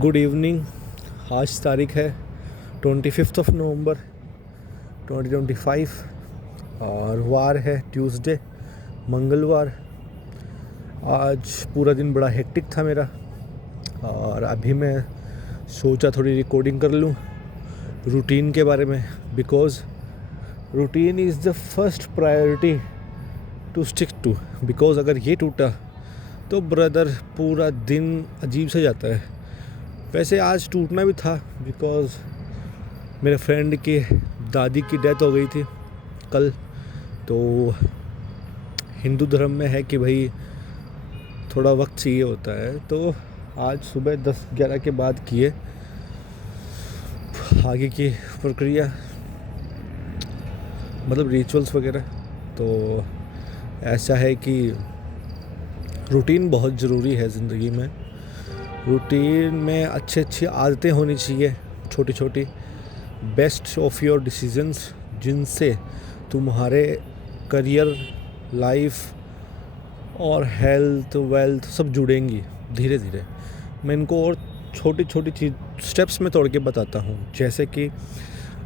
Good evening. आज तारीख है 25 नवंबर 2025 और वार है ट्यूसडे, मंगलवार। आज पूरा दिन बड़ा हेक्टिक था मेरा और अभी मैं सोचा थोड़ी रिकॉर्डिंग कर लूँ रूटीन के बारे में, because routine is the first priority to stick to. Because अगर ये टूटा तो ब्रदर पूरा दिन अजीब से जाता है। वैसे आज टूटना भी था बिकॉज़ मेरे फ्रेंड की दादी की डेथ हो गई थी कल। तो हिंदू धर्म में है कि भाई थोड़ा वक्त चाहिए होता है, तो आज सुबह 10-11 के बाद किए आगे की प्रक्रिया, मतलब रिचुअल्स वगैरह। तो ऐसा है कि रूटीन बहुत ज़रूरी है ज़िंदगी में। रूटीन में अच्छी आदतें होनी चाहिए, छोटी छोटी, बेस्ट ऑफ योर डिसीजंस, जिनसे तुम्हारे करियर, लाइफ और हेल्थ वेल्थ सब जुड़ेंगी धीरे धीरे। मैं इनको और छोटी छोटी चीज़ स्टेप्स में तोड़ के बताता हूँ। जैसे कि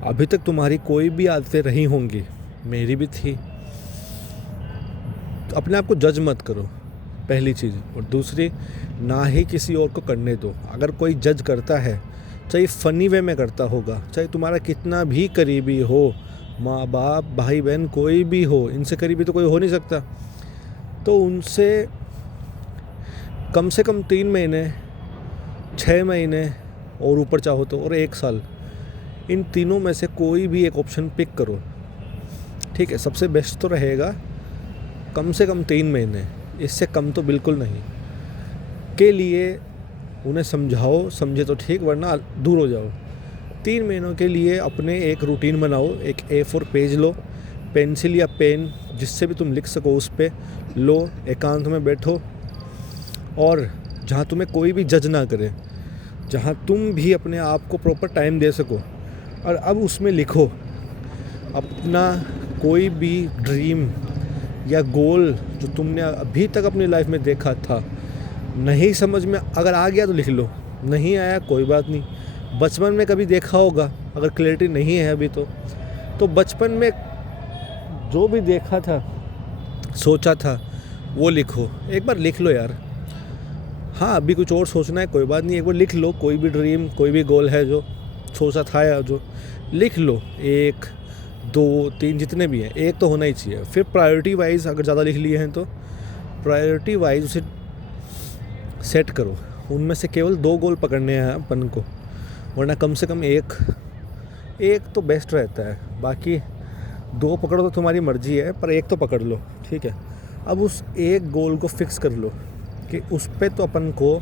अभी तक तुम्हारी कोई भी आदतें रही होंगी, मेरी भी थी, तो अपने आप को जज मत करो, पहली चीज़। और दूसरी, ना ही किसी और को करने दो। अगर कोई जज करता है, चाहे फ़नी वे में करता होगा, चाहे तुम्हारा कितना भी करीबी हो, माँ बाप, भाई बहन, कोई भी हो, इनसे करीबी तो कोई हो नहीं सकता, तो उनसे कम से कम 3 महीने, 6 महीने और ऊपर चाहो तो, और 1 साल, इन तीनों में से कोई भी एक ऑप्शन पिक करो। ठीक है, सबसे बेस्ट तो रहेगा कम से कम 3 महीने, इससे कम तो बिल्कुल नहीं, के लिए उन्हें समझाओ। समझे तो ठीक, वरना दूर हो जाओ। 3 महीनों के लिए अपने एक रूटीन बनाओ। एक A4 पेज लो, पेंसिल या पेन जिससे भी तुम लिख सको उस पर लो, एकांत में बैठो, और जहाँ तुम्हें कोई भी जज ना करे, जहाँ तुम भी अपने आप को प्रॉपर टाइम दे सको, और अब उसमें लिखो अपना कोई भी ड्रीम या गोल जो तुमने अभी तक अपनी लाइफ में देखा था। नहीं समझ में अगर आ गया तो लिख लो, नहीं आया कोई बात नहीं। बचपन में कभी देखा होगा, अगर क्लैरिटी नहीं है अभी तो बचपन में जो भी देखा था, सोचा था, वो लिखो। एक बार लिख लो यार। हाँ, अभी कुछ और सोचना है, कोई बात नहीं, एक बार लिख लो। कोई भी ड्रीम, कोई भी गोल है जो सोचा था या जो, लिख लो। 1, 2, 3 जितने भी हैं, एक तो होना ही चाहिए। फिर प्रायोरिटी वाइज अगर ज़्यादा लिख लिए हैं तो प्रायोरिटी वाइज उसे सेट करो। उनमें से केवल 2 गोल पकड़ने हैं अपन को, वरना कम से कम एक तो बेस्ट रहता है। बाकी 2 पकड़ो तो तुम्हारी मर्जी है, पर एक तो पकड़ लो, ठीक है। अब उस एक गोल को फिक्स कर लो कि उस पे तो अपन को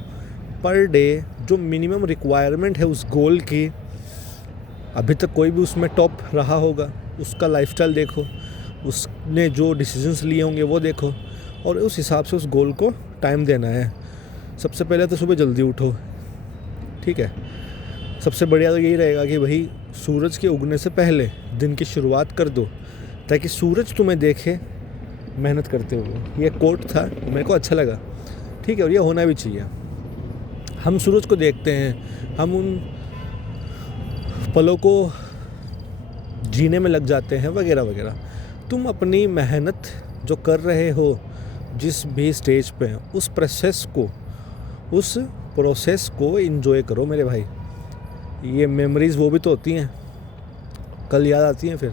पर डे जो मिनिमम रिक्वायरमेंट है उस गोल की, अभी तक कोई भी उसमें टॉप रहा होगा, उसका लाइफस्टाइल देखो, उसने जो डिसीजंस लिए होंगे वो देखो, और उस हिसाब से उस गोल को टाइम देना है। सबसे पहले तो सुबह जल्दी उठो, ठीक है। सबसे बढ़िया तो यही रहेगा कि भाई सूरज के उगने से पहले दिन की शुरुआत कर दो, ताकि सूरज तुम्हें देखे मेहनत करते हुए। ये कोट था, मेरे को अच्छा लगा, ठीक है, और ये होना भी चाहिए। हम सूरज को देखते हैं, हम उन पलों को जीने में लग जाते हैं, वगैरह वगैरह। तुम अपनी मेहनत जो कर रहे हो, जिस भी स्टेज पे, उस प्रोसेस को एंजॉय करो मेरे भाई। ये मेमोरीज़ वो भी तो होती हैं, कल याद आती हैं फिर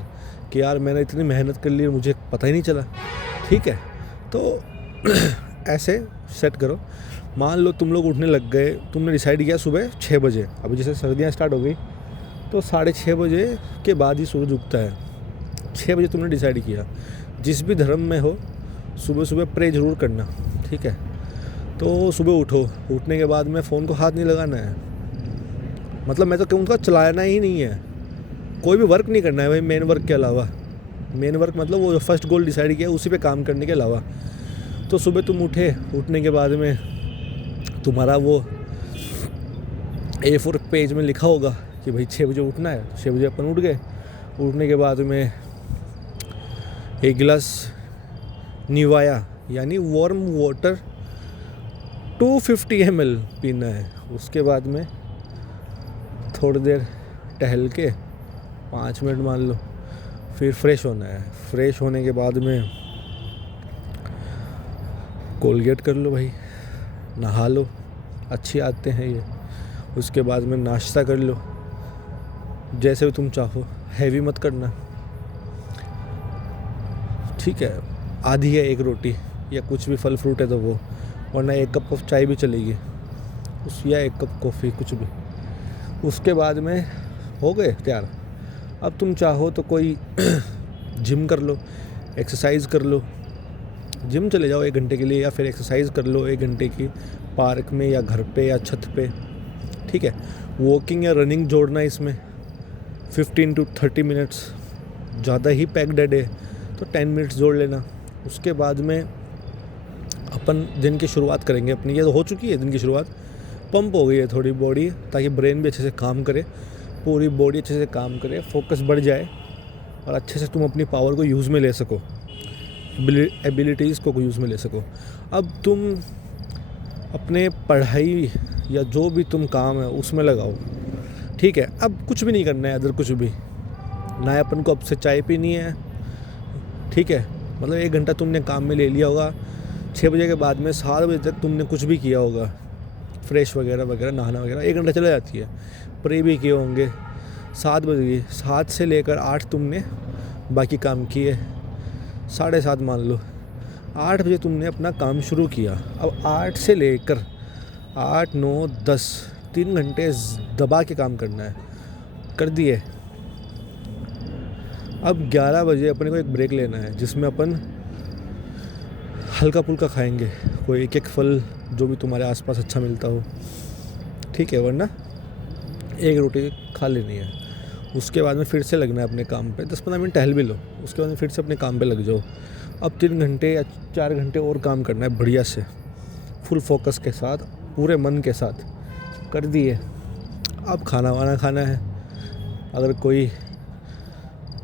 कि यार मैंने इतनी मेहनत कर ली, मुझे पता ही नहीं चला, ठीक है। तो ऐसे सेट करो। मान लो तुम लोग उठने लग गए, तुमने डिसाइड किया सुबह 6 बजे, अभी जैसे सर्दियाँ स्टार्ट हो गई तो 6:30 बजे के बाद ही सूरज उगता है। 6 बजे तुमने डिसाइड किया। जिस भी धर्म में हो, सुबह सुबह प्रे ज़रूर करना, ठीक है। तो सुबह उठो, उठने के बाद में फ़ोन को हाथ नहीं लगाना है, मतलब मैं तो कहूँ उनका चलाना ही नहीं है, कोई भी वर्क नहीं करना है भाई, मेन वर्क के अलावा। मेन वर्क मतलब वो जो फर्स्ट गोल डिसाइड किया उसी पे काम करने के अलावा। तो सुबह तुम उठे, उठने के बाद में तुम्हारा वो A4 पेज में लिखा होगा कि भाई 6 बजे उठना है। 6 बजे अपन उठ गए। उठने के बाद में एक गिलास निवाया यानी वार्म वाटर 250 ml पीना है। उसके बाद में थोड़ी देर टहल के 5 मिनट मान लो, फिर फ्रेश होना है। फ्रेश होने के बाद में कोलगेट कर लो भाई, नहा लो, अच्छी आदतें हैं ये। उसके बाद में नाश्ता कर लो, जैसे भी तुम चाहो, हैवी मत करना, ठीक है। आधी है 1 रोटी या कुछ भी फल फ्रूट है तो वो, वरना 1 कप ऑफ चाय भी चलेगी या 1 कप कॉफ़ी, कुछ भी। उसके बाद में हो गए तैयार। अब तुम चाहो तो कोई जिम कर लो, एक्सरसाइज कर लो, जिम चले जाओ 1 घंटे के लिए, या फिर एक्सरसाइज कर लो 1 घंटे की पार्क में या घर पे या छत पे, ठीक है। वॉकिंग या रनिंग जोड़ना इसमें 15 to 30 मिनट्स, ज़्यादा ही पैक्ड डे तो 10 मिनट्स जोड़ लेना। उसके बाद में अपन दिन की शुरुआत करेंगे अपनी। ये तो हो चुकी है दिन की शुरुआत, पंप हो गई है थोड़ी बॉडी, ताकि ब्रेन भी अच्छे से काम करे, पूरी बॉडी अच्छे से काम करे, फोकस बढ़ जाए और अच्छे से तुम अपनी पावर को यूज़ में ले सको, एबिलिटीज़ को यूज़ में ले सको। अब तुम अपने पढ़ाई या जो भी तुम काम है उसमें लगाओ, ठीक है। अब कुछ भी नहीं करना है अदर, कुछ भी ना है अपन को अब से चाय पीनी है, ठीक है। मतलब 1 घंटा तुमने काम में ले लिया होगा, 6 बजे के बाद में 7 बजे तक तुमने कुछ भी किया होगा, फ्रेश वगैरह वगैरह, नहाना वगैरह, 1 घंटा चला जाती है। प्रे भी किए होंगे, 7 बजे, 7 से लेकर 8 तुमने बाकी काम किए, 7:30 मान लो, 8 बजे तुमने अपना काम शुरू किया। अब 8 से लेकर 8, 9, 10, 3 घंटे दबा के काम करना है, कर दिए। अब 11 बजे अपने को एक ब्रेक लेना है, जिसमें अपन हल्का फुल्का खाएंगे, कोई 1 फल जो भी तुम्हारे आसपास अच्छा मिलता हो, ठीक है, वरना 1 रोटी खा लेनी है। उसके बाद में फिर से लगना है अपने काम पे, 10-15 मिनट टहल भी लो, उसके बाद में फिर से अपने काम पे लग जाओ। अब 3 घंटे या 4 घंटे और काम करना है बढ़िया से, फुल फोकस के साथ, पूरे मन के साथ, कर दिए। अब खाना वाना खाना है, अगर कोई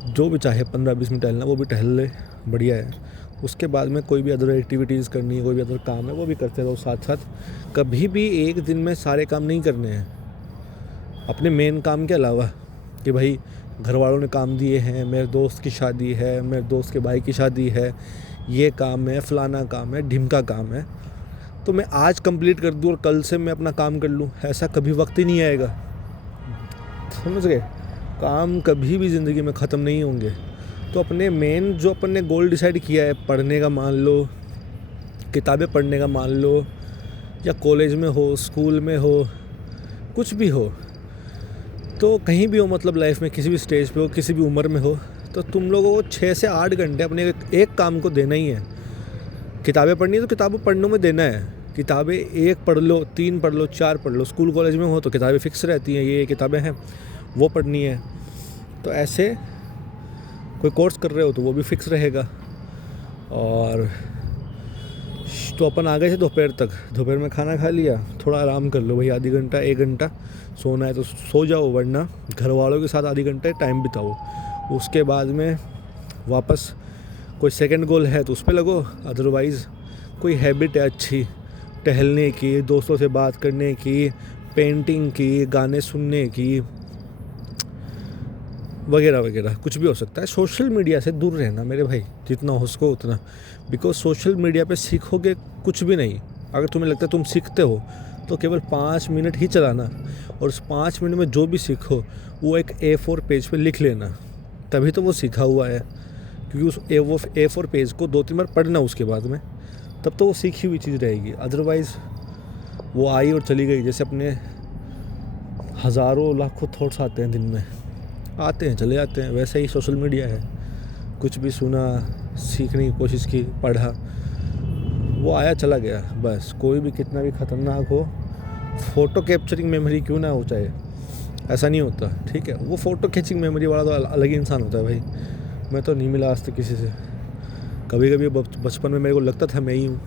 जो भी चाहे 15-20 मिनट टहलना वो भी टहल ले, बढ़िया है। उसके बाद में कोई भी अदर एक्टिविटीज़ करनी है, कोई भी अदर काम है वो भी करते रहो साथ साथ। कभी भी एक दिन में सारे काम नहीं करने हैं अपने मेन काम के अलावा, कि भाई घर वालों ने काम दिए हैं, मेरे दोस्त की शादी है, मेरे दोस्त के भाई की शादी है, ये काम है, फलाना काम है, ढिमका काम है, तो मैं आज कंप्लीट कर दूँ और कल से मैं अपना काम कर लूँ, ऐसा कभी वक्त ही नहीं आएगा, समझ गए। काम कभी भी ज़िंदगी में ख़त्म नहीं होंगे। तो अपने मेन जो अपन ने गोल डिसाइड किया है, पढ़ने का मान लो, किताबें पढ़ने का मान लो, या कॉलेज में हो, स्कूल में हो, कुछ भी हो, तो कहीं भी हो, मतलब लाइफ में किसी भी स्टेज पे हो, किसी भी उम्र में हो, तो तुम लोगों को 6 से 8 घंटे अपने एक काम को देना ही है। किताबें पढ़नी है तो किताबों पढ़ने में देना है। किताबें 1 पढ़ लो, 3 पढ़ लो, 4 पढ़ लो। स्कूल कॉलेज में हो तो किताबें फिक्स रहती हैं, ये किताबें हैं, वो पढ़नी है। तो ऐसे कोई कोर्स कर रहे हो तो वो भी फिक्स रहेगा। और तो अपन आ गए थे दोपहर तक, दोपहर में खाना खा लिया, थोड़ा आराम कर लो भाई, आधी घंटा 1 घंटा सोना है तो सो जाओ, वरना घर वालों के साथ आधी घंटे टाइम बिताओ। उसके बाद में वापस कोई सेकंड गोल है तो उस पर लगो, अदरवाइज़ कोई हैबिट है अच्छी, टहलने की, दोस्तों से बात करने की, पेंटिंग की, गाने सुनने की, वगैरह वगैरह, कुछ भी हो सकता है। सोशल मीडिया से दूर रहना मेरे भाई, जितना हो सको उतना, बिकॉज सोशल मीडिया पे सीखोगे कुछ भी नहीं। अगर तुम्हें लगता है तुम सीखते हो तो केवल 5 मिनट ही चलाना, और उस 5 मिनट में जो भी सीखो वो एक A4 पेज पे लिख लेना, तभी तो वो सीखा हुआ है। क्योंकि उस A4 पेज को 2-3 बार पढ़ना उसके बाद में, तब तो वो सीखी हुई चीज़ रहेगी। अदरवाइज़ वो आई और चली गई, जैसे अपने हज़ारों लाखों थॉट्स आते हैं दिन में, आते हैं चले जाते हैं, वैसे ही सोशल मीडिया है। कुछ भी सुना, सीखने की कोशिश की, पढ़ा, वो आया चला गया बस। कोई भी कितना भी ख़तरनाक हो, फ़ोटो कैप्चरिंग मेमोरी क्यों ना हो चाहे, ऐसा नहीं होता, ठीक है। वो फ़ोटो खींचिंग मेमोरी वाला तो अलग ही इंसान होता है भाई। मैं तो नहीं मिला आज तक किसी से, कभी कभी बचपन में मेरे को लगता था मैं ही हूँ।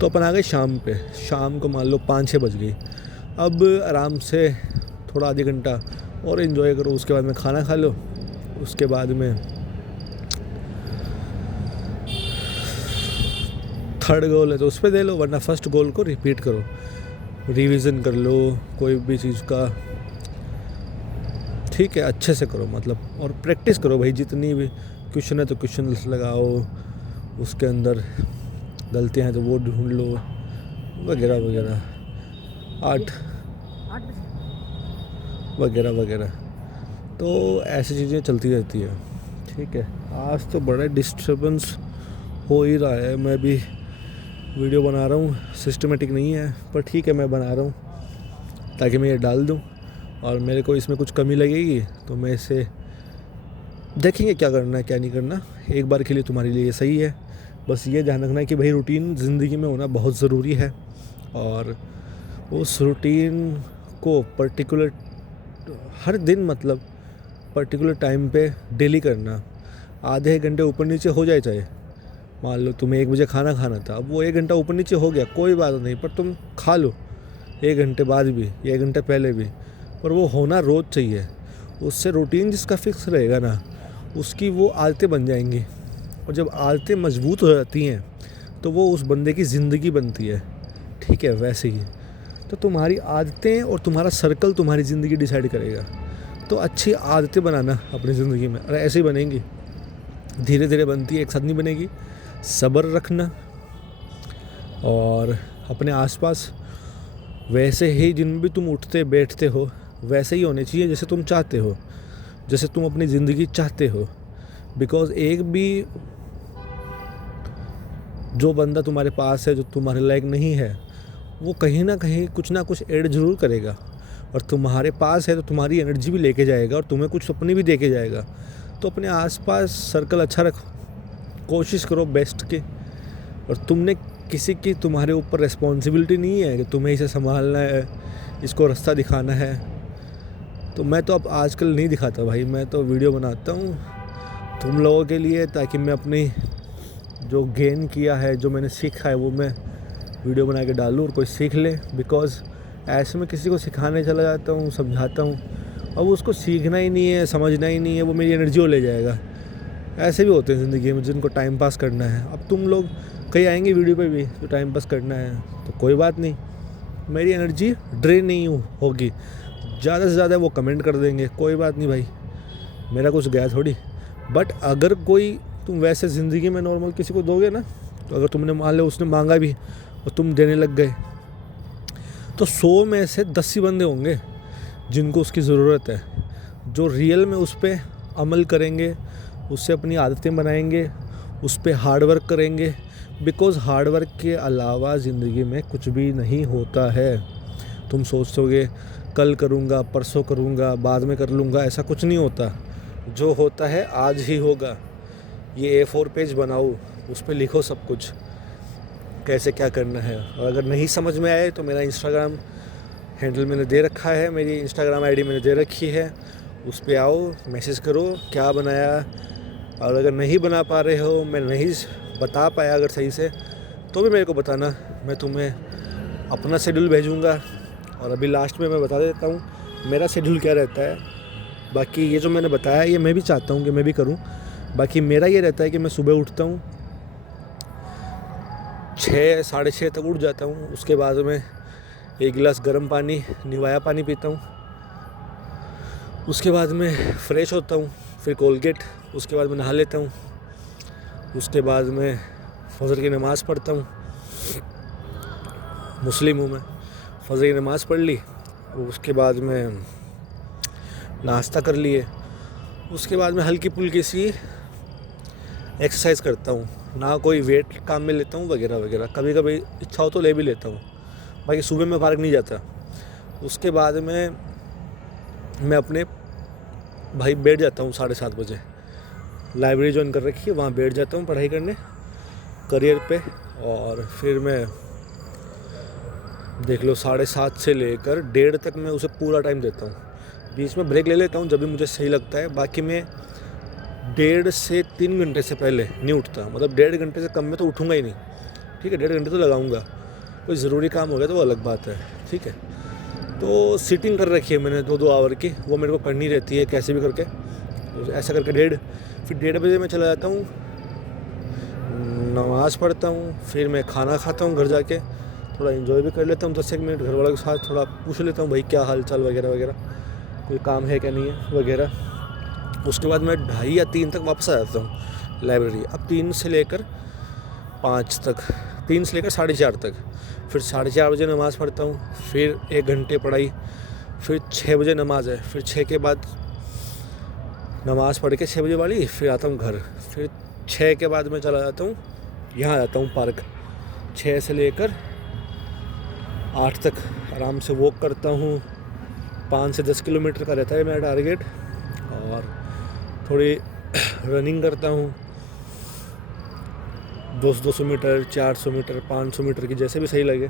तो अपन आ गए शाम पे, शाम को मान लो 5-6 बज गई। अब आराम से थोड़ा आधी घंटा और इन्जॉय करो, उसके बाद में खाना खा लो, उसके बाद में थर्ड गोल है तो उस पर दे लो, वरना फर्स्ट गोल को रिपीट करो, रिवीजन कर लो, कोई भी चीज़ का ठीक है, अच्छे से करो मतलब, और प्रैक्टिस करो भाई, जितनी भी क्वेश्चन है तो क्वेश्चन लगाओ, उसके अंदर गलतियाँ हैं तो वो ढूंढ लो, वगैरह वगैरह, आर्ट वगैरह वगैरह। तो ऐसी चीज़ें चलती रहती है। ठीक है, आज तो बड़ा डिस्टर्बेंस हो ही रहा है। मैं भी वीडियो बना रहा हूँ, सिस्टमेटिक नहीं है पर ठीक है, मैं बना रहा हूँ ताकि मैं ये डाल दूँ, और मेरे को इसमें कुछ कमी लगेगी तो मैं इसे देखेंगे क्या करना है क्या नहीं करना। एक बार के लिए तुम्हारे लिए सही है, बस ये ध्यान रखना है कि भाई रूटीन ज़िंदगी में होना बहुत ज़रूरी है, और उस रूटीन को पर्टिकुलर हर दिन मतलब पर्टिकुलर टाइम पे डेली करना। आधे एक घंटे ऊपर नीचे हो जाए, चाहे मान लो तुम्हें 1 बजे खाना खाना था, अब वो 1 घंटा ऊपर नीचे हो गया कोई बात नहीं, पर तुम खा लो 1 घंटे बाद भी या 1 घंटे पहले भी, पर वो होना रोज़ चाहिए। उससे रूटीन जिसका फिक्स रहेगा ना, उसकी वो आदतें बन जाएंगी, और जब आदतें मजबूत हो जाती हैं तो वो उस बंदे की ज़िंदगी बनती है। ठीक है, वैसे ही तो तुम्हारी आदतें और तुम्हारा सर्कल तुम्हारी ज़िंदगी डिसाइड करेगा। तो अच्छी आदतें बनाना अपनी ज़िंदगी में, और ऐसे ही बनेंगी, धीरे धीरे बनती है, एक साथ नहीं बनेगी। सब्र रखना, और अपने आसपास वैसे ही जिन भी तुम उठते बैठते हो वैसे ही होने चाहिए जैसे तुम चाहते हो, जैसे तुम अपनी ज़िंदगी चाहते हो। बिकॉज़ एक भी जो बंदा तुम्हारे पास है जो तुम्हारे लायक नहीं है, वो कहीं ना कहीं कुछ ना कुछ ऐड ज़रूर करेगा, और तुम्हारे पास है तो तुम्हारी एनर्जी भी लेके जाएगा और तुम्हें कुछ सपने भी दे के जाएगा। तो अपने आसपास सर्कल अच्छा रखो, कोशिश करो बेस्ट की, और तुमने किसी की तुम्हारे ऊपर रिस्पॉन्सिबिलिटी नहीं है कि तुम्हें इसे संभालना है, इसको रास्ता दिखाना है। तो मैं तो अब आजकल नहीं दिखाता भाई, मैं तो वीडियो बनाता हूँ तुम लोगों के लिए, ताकि मैं अपनी जो गेन किया है, जो मैंने सीखा है, वो मैं वीडियो बना के डालूँ और कोई सीख ले। बिकॉज़ ऐसे में किसी को सिखाने चला जाता हूँ, समझाता हूँ, अब उसको सीखना ही नहीं है, समझना ही नहीं है, वो मेरी एनर्जी को ले जाएगा। ऐसे भी होते हैं ज़िंदगी में जिनको टाइम पास करना है। अब तुम लोग कहीं आएंगे वीडियो पे भी तो टाइम पास करना है तो कोई बात नहीं, मेरी एनर्जी ड्रेन नहीं होगी। ज़्यादा से ज़्यादा वो कमेंट कर देंगे, कोई बात नहीं भाई, मेरा कुछ गया थोड़ी। बट अगर कोई तुम वैसे ज़िंदगी में नॉर्मल किसी को दोगे ना, तो अगर तुमने मान लो उसने मांगा भी और तुम देने लग गए, तो 100 में से 10 ही बंदे होंगे जिनको उसकी ज़रूरत है, जो रियल में उस पर अमल करेंगे, उससे अपनी आदतें बनाएंगे, उस पर हार्ड वर्क करेंगे। बिकॉज़ हार्ड वर्क के अलावा ज़िंदगी में कुछ भी नहीं होता है। तुम सोचोगे कल करूँगा, परसों करूँगा, बाद में कर लूँगा, ऐसा कुछ नहीं होता। जो होता है आज ही होगा। ये A4 पेज बनाओ, उस पर लिखो सब कुछ, कैसे क्या करना है। और अगर नहीं समझ में आए तो मेरा इंस्टाग्राम हैंडल मैंने दे रखा है, मेरी इंस्टाग्राम आईडी मैंने दे रखी है, उस पर आओ, मैसेज करो क्या बनाया। और अगर नहीं बना पा रहे हो, मैं नहीं बता पाया अगर सही से, तो भी मेरे को बताना, मैं तुम्हें अपना शेड्यूल भेजूँगा। और अभी लास्ट में मैं बता देता हूँ मेरा शेड्यूल क्या रहता है। बाकी ये जो मैंने बताया ये मैं भी चाहता हूँ कि मैं भी करूँ। बाकी मेरा ये रहता है कि मैं सुबह उठता हूँ, 6 साढ़े 6 तक उठ जाता हूँ। उसके बाद में 1 गिलास गर्म पानी, निवाया पानी पीता हूँ। उसके बाद में फ़्रेश होता हूँ, फिर कोलगेट, उसके बाद में नहा लेता हूँ। उसके बाद में फजर की नमाज़ पढ़ता हूँ, मुस्लिम हूँ मैं। फजर की नमाज़ पढ़ ली, उसके बाद में नाश्ता कर लिए, उसके बाद में हल्की फुल्की सी एक्सरसाइज करता हूँ, ना कोई वेट काम में लेता हूँ वगैरह वगैरह। कभी कभी इच्छा हो तो ले भी लेता हूँ, बाकी सुबह में पार्क नहीं जाता। उसके बाद में मैं अपने भाई बैठ जाता हूँ 7:30 बजे, लाइब्रेरी ज्वाइन कर रखी है, वहाँ बैठ जाता हूँ पढ़ाई करने करियर पे। और फिर मैं देख लो 7:30 से लेकर 1:30 तक मैं उसे पूरा टाइम देता हूँ। बीच में ब्रेक ले लेता हूँ जब भी मुझे सही लगता है। बाकी मैं 1.5 से 3 घंटे से पहले नहीं उठता, मतलब 1.5 घंटे से कम में तो उठूँगा ही नहीं। ठीक है, 1.5 घंटे तो लगाऊंगा, कोई ज़रूरी काम हो गया तो वो अलग बात है। ठीक है, तो सीटिंग कर रखी है मैंने 2-2 आवर की, वो मेरे को करनी रहती है कैसे भी करके। तो ऐसा करके 1:30, फिर 1:30 बजे मैं चला जाता हूँ, नमाज़ पढ़ता हूँ, फिर मैं खाना खाता हूँ, घर जाके थोड़ा एंजॉय भी कर लेता हूँ 10 एक मिनट घर वालों के साथ, थोड़ा पूछ लेता हूँ भाई क्या हाल चाल वगैरह वगैरह। कोई काम है क्या नहीं है वगैरह। उसके बाद मैं 2:30 या 3 तक वापस आ जाता हूँ लाइब्रेरी। अब 3 से लेकर 5 तक, 3 से लेकर 4:30 तक, फिर 4:30 बजे नमाज़ पढ़ता हूँ, फिर 1 घंटे पढ़ाई, फिर 6 बजे नमाज़ है, फिर 6 के बाद नमाज़ पढ़ के 6 बजे वाली फिर आता हूँ घर। फिर 6 के बाद मैं चला जाता हूँ, यहाँ आ जाता हूँ पार्क। 6 से लेकर 8 तक आराम से वॉक करता हूँ। 5 से 10 किलोमीटर का रहता है मेरा टारगेट। और थोड़ी रनिंग करता हूँ, 200 मीटर, 400 मीटर, 500 मीटर की, जैसे भी सही लगे,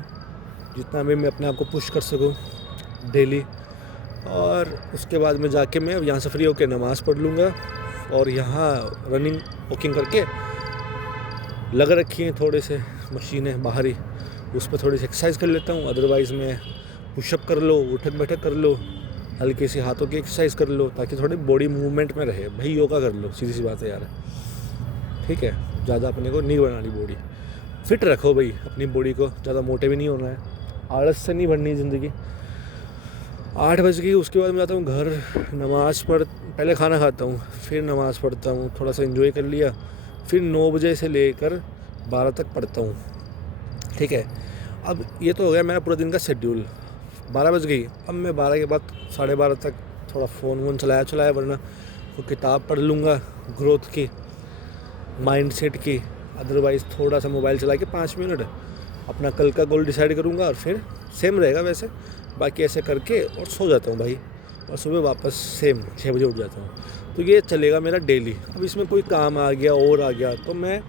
जितना भी मैं अपने आप को पुश कर सकूँ डेली। और उसके बाद में जाके मैं यहाँ से फ्री होकर नमाज़ पढ़ लूँगा। और यहाँ रनिंग वॉकिंग करके लग रखी हैं थोड़े से मशीनें बाहरी, उस पर थोड़ी सी एक्सरसाइज कर लेता हूँ। अदरवाइज़ मैं पुशअप कर लो, उठक बैठक कर लो, हल्की सी हाथों की एक्सरसाइज कर लो, ताकि थोड़ी बॉडी मूवमेंट में रहे। भाई योगा कर लो, सीधी सी बात है यार, ठीक है। ज़्यादा अपने को नहीं बनानी बॉडी, फिट रखो भाई अपनी बॉडी को, ज़्यादा मोटे भी नहीं होना है, आलस से नहीं भरनी ज़िंदगी। 8 बज गई, उसके बाद मैं जाता हूँ घर, नमाज़ पढ़, पहले खाना खाता हूँ, फिर नमाज़ पढ़ता हूँ, थोड़ा सा एंजॉय कर लिया, फिर 9 बजे से लेकर 12 तक पढ़ता हूँ, ठीक है। अब ये तो हो गया मेरा पूरा दिन का शेड्यूल। 12 बज गई, अब मैं 12 के बाद 12:30 तक थोड़ा फ़ोन वोन चलाया, वरना वो किताब पढ़ लूँगा ग्रोथ की, माइंडसेट की। अदरवाइज़ थोड़ा सा मोबाइल चला के 5 मिनट अपना कल का गोल डिसाइड करूँगा, और फिर सेम रहेगा वैसे, बाकी ऐसे करके और सो जाता हूँ भाई। और सुबह वापस सेम 6 बजे उठ जाता हूँ। तो ये चलेगा मेरा डेली। अब इसमें कोई काम आ गया और आ गया तो मैं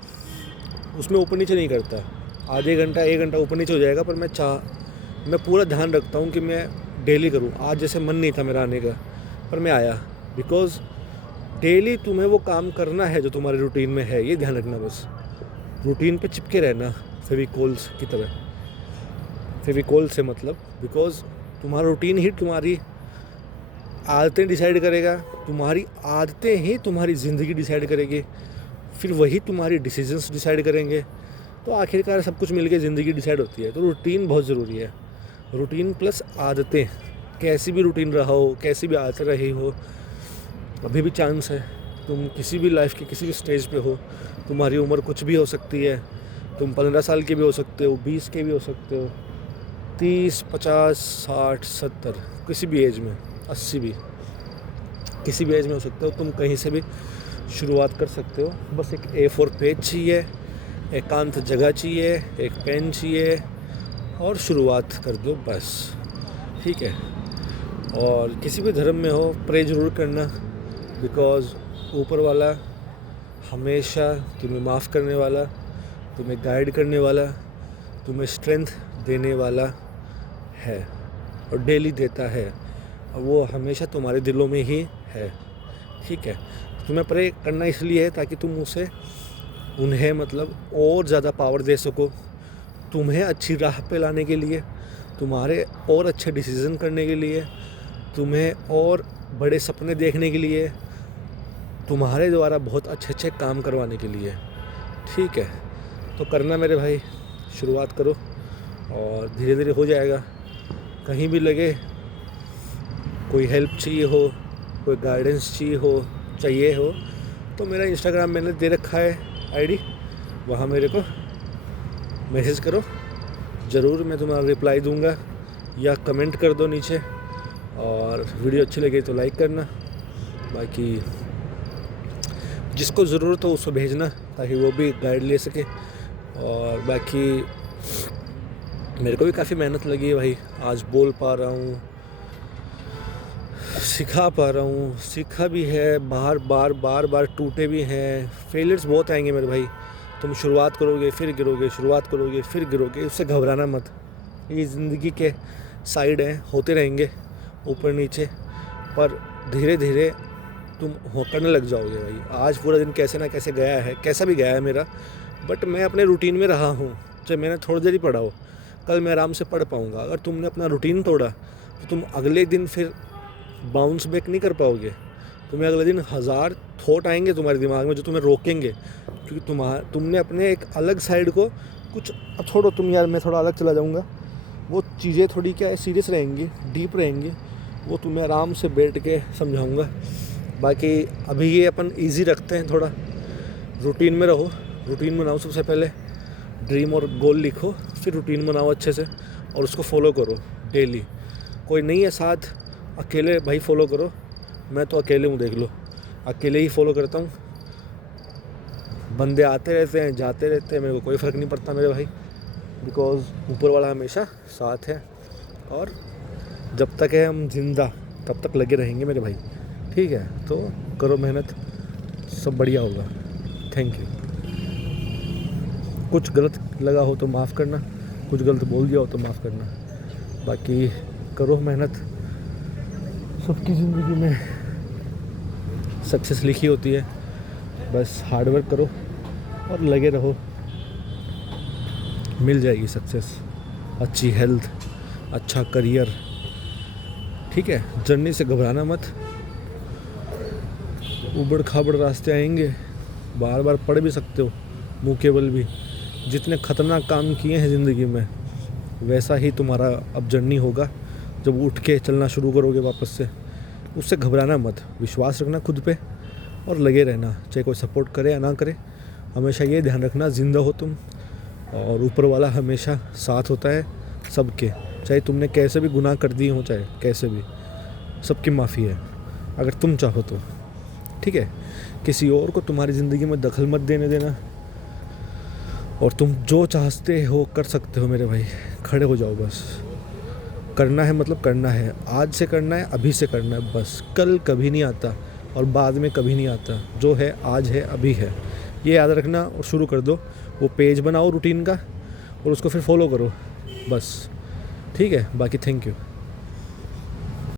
उसमें ऊपर नीचे नहीं करता, आधे घंटा 1 घंटा ऊपर नीचे हो जाएगा, पर मैं पूरा ध्यान रखता हूँ कि मैं डेली करूँ। आज जैसे मन नहीं था मेरा आने का, पर मैं आया, बिकॉज़ डेली तुम्हें वो काम करना है जो तुम्हारे रूटीन में है। ये ध्यान रखना, बस रूटीन पे चिपके रहना फेविकोल्स की तरह। फेविकोल से मतलब, बिकॉज़ तुम्हारा रूटीन ही तुम्हारी आदतें डिसाइड करेगा, तुम्हारी आदतें ही तुम्हारी ज़िंदगी डिसाइड करेगी, फिर वही तुम्हारी डिसीजंस डिसाइड करेंगे। तो आखिरकार सब कुछ मिलके ज़िंदगी डिसाइड होती है। तो रूटीन बहुत ज़रूरी है, रूटीन प्लस आदतें। कैसी भी रूटीन रहा हो, कैसी भी आदतें रही हो, अभी भी चांस है। तुम किसी भी लाइफ के किसी भी स्टेज पे हो, तुम्हारी उम्र कुछ भी हो सकती है, तुम 15 साल के भी हो सकते हो, 20 के भी हो सकते हो, 30, 50, 60, 70, किसी भी एज में, 80 भी, किसी भी एज में हो सकते हो। तुम कहीं से भी शुरुआत कर सकते हो। बस एक A4 पेज चाहिए, एकांत जगह चाहिए, एक पेन चाहिए, और शुरुआत कर दो बस, ठीक है। और किसी भी धर्म में हो, प्रे ज़रूर करना, बिकॉज़ ऊपर वाला हमेशा तुम्हें माफ़ करने वाला, तुम्हें गाइड करने वाला, तुम्हें स्ट्रेंथ देने वाला है, और डेली देता है, और वो हमेशा तुम्हारे दिलों में ही है, ठीक है। तुम्हें प्रे करना इसलिए है ताकि तुम उन्हें मतलब और ज़्यादा पावर दे सको, तुम्हें अच्छी राह पे लाने के लिए, तुम्हारे और अच्छे डिसीज़न करने के लिए, तुम्हें और बड़े सपने देखने के लिए, तुम्हारे द्वारा बहुत अच्छे अच्छे काम करवाने के लिए, ठीक है। तो करना मेरे भाई, शुरुआत करो और धीरे धीरे हो जाएगा। कहीं भी लगे, कोई हेल्प चाहिए हो, कोई गाइडेंस चाहिए हो, तो मेरा इंस्टाग्राम मैंने दे रखा है आईडी, वहाँ मेरे को मैसेज करो, ज़रूर मैं तुम्हारा रिप्लाई दूंगा, या कमेंट कर दो नीचे। और वीडियो अच्छी लगे तो लाइक करना, बाकी जिसको ज़रूरत हो उसको भेजना, ताकि वो भी गाइड ले सके। और बाकी मेरे को भी काफ़ी मेहनत लगी है भाई, आज बोल पा रहा हूँ, सिखा पा रहा हूँ, सीखा भी है, बार टूटे भी हैं, फेलियर्स बहुत आएंगे मेरे भाई। तुम शुरुआत करोगे, फिर गिरोगे, शुरुआत करोगे, फिर गिरोगे, उससे घबराना मत। ये ज़िंदगी के साइड हैं, होते रहेंगे ऊपर नीचे, पर धीरे धीरे तुम करने लग जाओगे भाई। आज पूरा दिन कैसे ना कैसे गया है, कैसा भी गया है मेरा, बट मैं अपने रूटीन में रहा हूँ। चाहे मैंने थोड़ी देर ही पढ़ा हो, कल मैं आराम से पढ़ पाऊँगा। अगर तुमने अपना रूटीन तोड़ा तो तुम अगले दिन फिर बाउंस बैक नहीं कर पाओगे। तुम्हें अगले दिन 1000 थॉट आएंगे तुम्हारे दिमाग में जो तुम्हें रोकेंगे, क्योंकि तुमने अपने एक अलग साइड को कुछ, अब छोड़ो तुम यार, मैं थोड़ा अलग चला जाऊँगा, वो चीज़ें थोड़ी क्या है, सीरियस रहेंगी, डीप रहेंगी, वो तुम्हें आराम से बैठ के समझाऊंगा। बाकी अभी ये अपन इजी रखते हैं, थोड़ा रूटीन में रहो, रूटीन बनाओ। सबसे पहले ड्रीम और गोल लिखो, फिर रूटीन बनाओ अच्छे से और उसको फॉलो करो डेली। कोई नहीं है साथ, अकेले भाई फॉलो करो। मैं तो अकेले हूँ, देख लो, अकेले ही फॉलो करता हूँ। बंदे आते रहते हैं जाते रहते हैं, मेरे को कोई फ़र्क नहीं पड़ता मेरे भाई, बिकॉज़ ऊपर वाला हमेशा साथ है। और जब तक है हम जिंदा तब तक लगे रहेंगे मेरे भाई, ठीक है। तो करो मेहनत, सब बढ़िया होगा। Thank you. कुछ गलत लगा हो तो माफ़ करना, कुछ गलत बोल दिया हो तो माफ़ करना। बाकी करो मेहनत, सबकी ज़िंदगी में सक्सेस लिखी होती है, बस हार्ड वर्क करो और लगे रहो, मिल जाएगी सक्सेस। अच्छी हेल्थ, अच्छा करियर, ठीक है। जर्नी से घबराना मत, उबड़ खाबड़ रास्ते आएंगे, बार बार पढ़ भी सकते हो मुँह के बल भी। जितने ख़तरनाक काम किए हैं ज़िंदगी में, वैसा ही तुम्हारा अब जर्नी होगा जब उठ के चलना शुरू करोगे वापस से। उससे घबराना मत, विश्वास रखना खुद पे और लगे रहना, चाहे कोई सपोर्ट करे या ना करे। हमेशा ये ध्यान रखना, ज़िंदा हो तुम और ऊपर वाला हमेशा साथ होता है सबके। चाहे तुमने कैसे भी गुनाह कर दिए हो, चाहे कैसे भी, सबकी माफ़ी है अगर तुम चाहो तो, ठीक है। किसी और को तुम्हारी ज़िंदगी में दखल मत देने देना, और तुम जो चाहते हो कर सकते हो मेरे भाई। खड़े हो जाओ बस, करना है मतलब करना है, आज से करना है, अभी से करना है बस। कल कभी नहीं आता और बाद में कभी नहीं आता, जो है आज है अभी है, ये याद रखना। और शुरू कर दो, वो पेज बनाओ रूटीन का और उसको फिर फॉलो करो बस, ठीक है। बाकी थैंक यू।